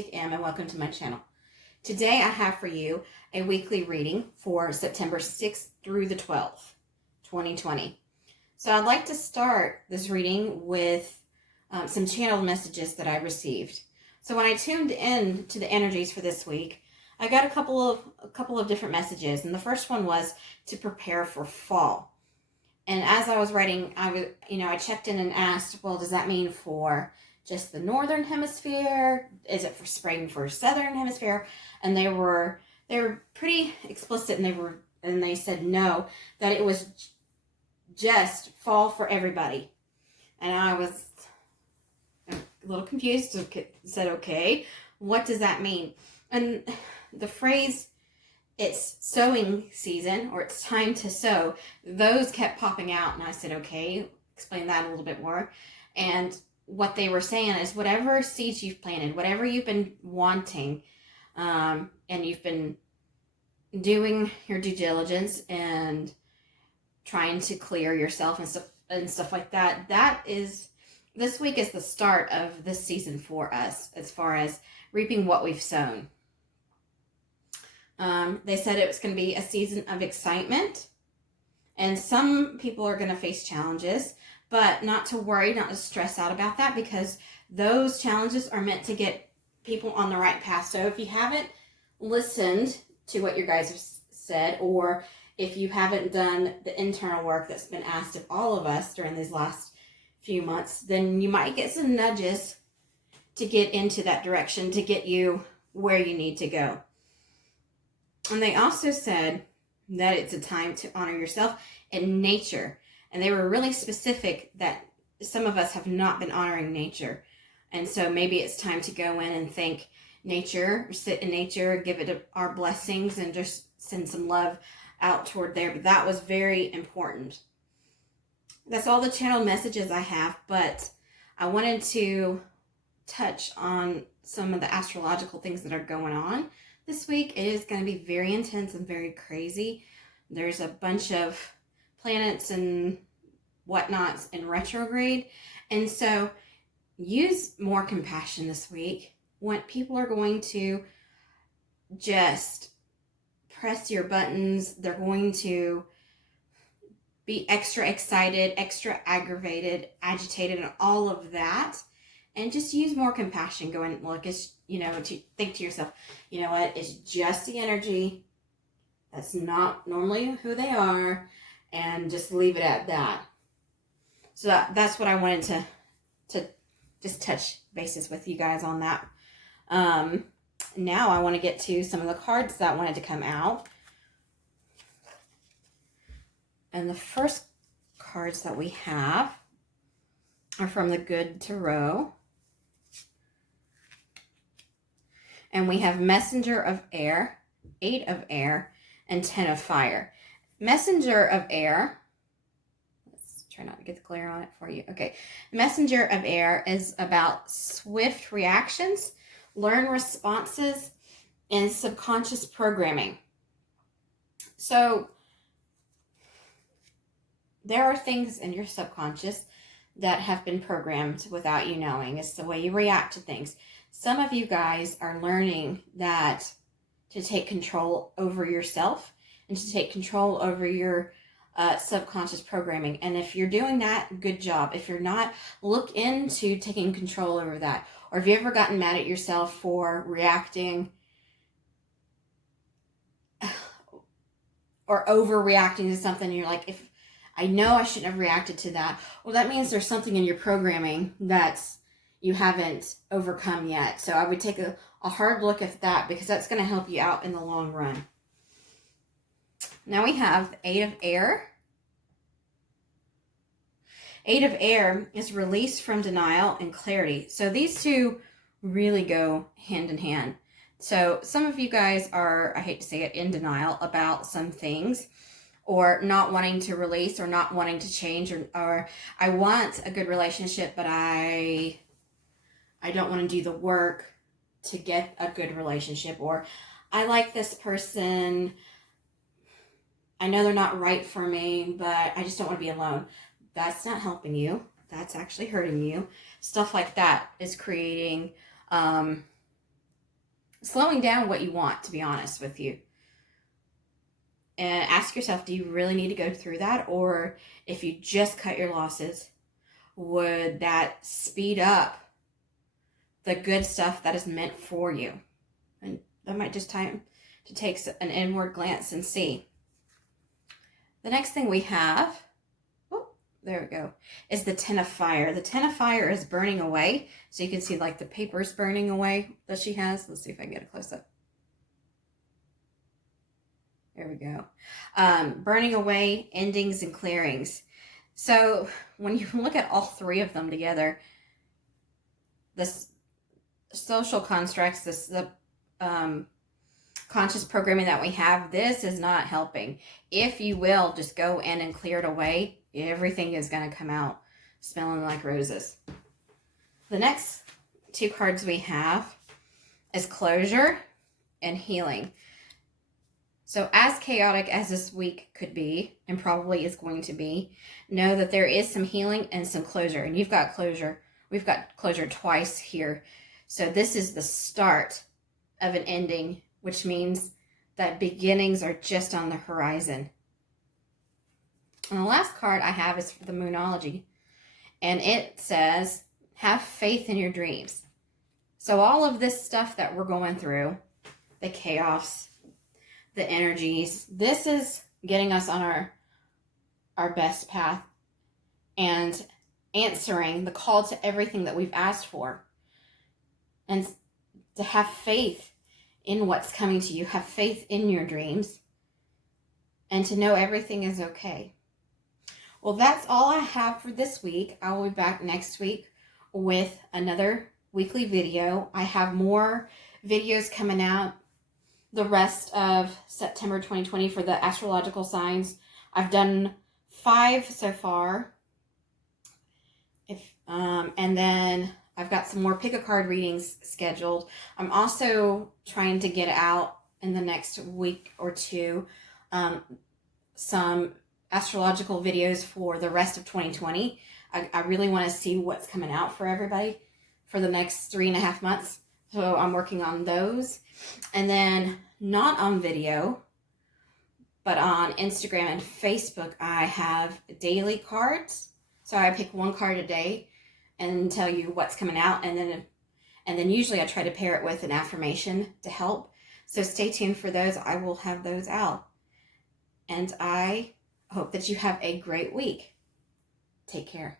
Mystic M, and welcome to my channel. Today I have for you a weekly reading for September 6th through the 12th, 2020. So I'd like to start this reading with some channeled messages that I received. So when I tuned in to the energies for this week, I got a couple of different messages, and the first one was to prepare for fall. And as I was writing, I checked in and asked, well, does that mean for just the northern hemisphere? Is it for spring for southern hemisphere? And they were pretty explicit, and they said no, that it was just fall for everybody. And I was a little confused, said, okay, what does that mean? And the phrase, it's sowing season, or it's time to sow, those kept popping out, and I said, okay, explain that a little bit more. And what they were saying is whatever seeds you've planted, whatever you've been wanting, and you've been doing your due diligence and trying to clear yourself and stuff like that, this week is the start of this season for us as far as reaping what we've sown. They said it was going to be a season of excitement, and some people are going to face challenges, but not to worry, not to stress out about that, because those challenges are meant to get people on the right path. So if you haven't listened to what your guys have said, or if you haven't done the internal work that's been asked of all of us during these last few months, then you might get some nudges to get into that direction, to get you where you need to go. And they also said that it's a time to honor yourself and nature. And they were really specific that some of us have not been honoring nature. And so maybe it's time to go in and thank nature, sit in nature, give it our blessings, and just send some love out toward there. But that was very important. That's all the channel messages I have, but I wanted to touch on some of the astrological things that are going on this week. It is going to be very intense and very crazy. There's a bunch of planets and whatnots in retrograde, and so use more compassion this week. When people are going to just press your buttons, they're going to be extra excited, extra aggravated, agitated, and all of that. And just use more compassion. Going, look, it's, to think to yourself, you know what, it's just the energy. That's not normally who they are. And just leave it at that. So that's what I wanted to just touch bases with you guys on that. Now I want to get to some of the cards that wanted to come out. And the first cards that we have are from the Good Tarot. And we have Messenger of Air, 8 of Air, and 10 of Fire. Messenger of Air, let's try not to get the glare on it for you. Okay, Messenger of Air is about swift reactions, learn responses, and subconscious programming. So there are things in your subconscious that have been programmed without you knowing. It's the way you react to things. Some of you guys are learning that to take control over yourself and to take control over your subconscious programming. And if you're doing that, good job. If you're not, look into taking control over that. Or have you ever gotten mad at yourself for reacting or overreacting to something? You're like, if I know I shouldn't have reacted to that. Well, that means there's something in your programming that's you haven't overcome yet. So I would take a hard look at that, because that's going to help you out in the long run. Now we have 8 of Air. 8 of Air is release from denial and clarity. So these two really go hand in hand. So some of you guys are, I hate to say it, in denial about some things, or not wanting to release, or not wanting to change, or I want a good relationship, but I don't want to do the work to get a good relationship, or I like this person, I know they're not right for me, but I just don't want to be alone. That's not helping you. That's actually hurting you. Stuff like that is creating slowing down what you want, to be honest with you. And ask yourself, do you really need to go through that? Or if you just cut your losses, would that speed up the good stuff that is meant for you? And that might just time to take an inward glance and see. The next thing we have, oh, there we go, is the Ten of Fire. The Ten of Fire is burning away. So you can see like the papers burning away that she has. Let's see if I can get a close up. There we go. Burning away, endings, and clearings. So when you look at all three of them together, this social constructs, the conscious programming that we have, this is not helping. If you will just go in and clear it away, everything is going to come out smelling like roses. The next two cards we have is closure and healing. So as chaotic as this week could be, and probably is going to be, know that there is some healing and some closure. And you've got closure. We've got closure twice here. So this is the start of an ending, which means that beginnings are just on the horizon. And the last card I have is the Moonology. And it says, have faith in your dreams. So all of this stuff that we're going through, the chaos, the energies, this is getting us on our best path and answering the call to everything that we've asked for. And to have faith in what's coming to you, have faith in your dreams, and to know everything is okay. Well, that's all I have for this week. I will be back next week with another weekly video. I have more videos coming out the rest of September 2020 for the astrological signs. I've done 5 so far. And then I've got some more pick-a-card readings scheduled. I'm also trying to get out in the next week or two some astrological videos for the rest of 2020. I really want to see what's coming out for everybody for the next 3.5 months. So I'm working on those. And then not on video, but on Instagram and Facebook, I have daily cards. So I pick one card a day and tell you what's coming out. And then usually I try to pair it with an affirmation to help. So stay tuned for those. I will have those out. And I hope that you have a great week. Take care.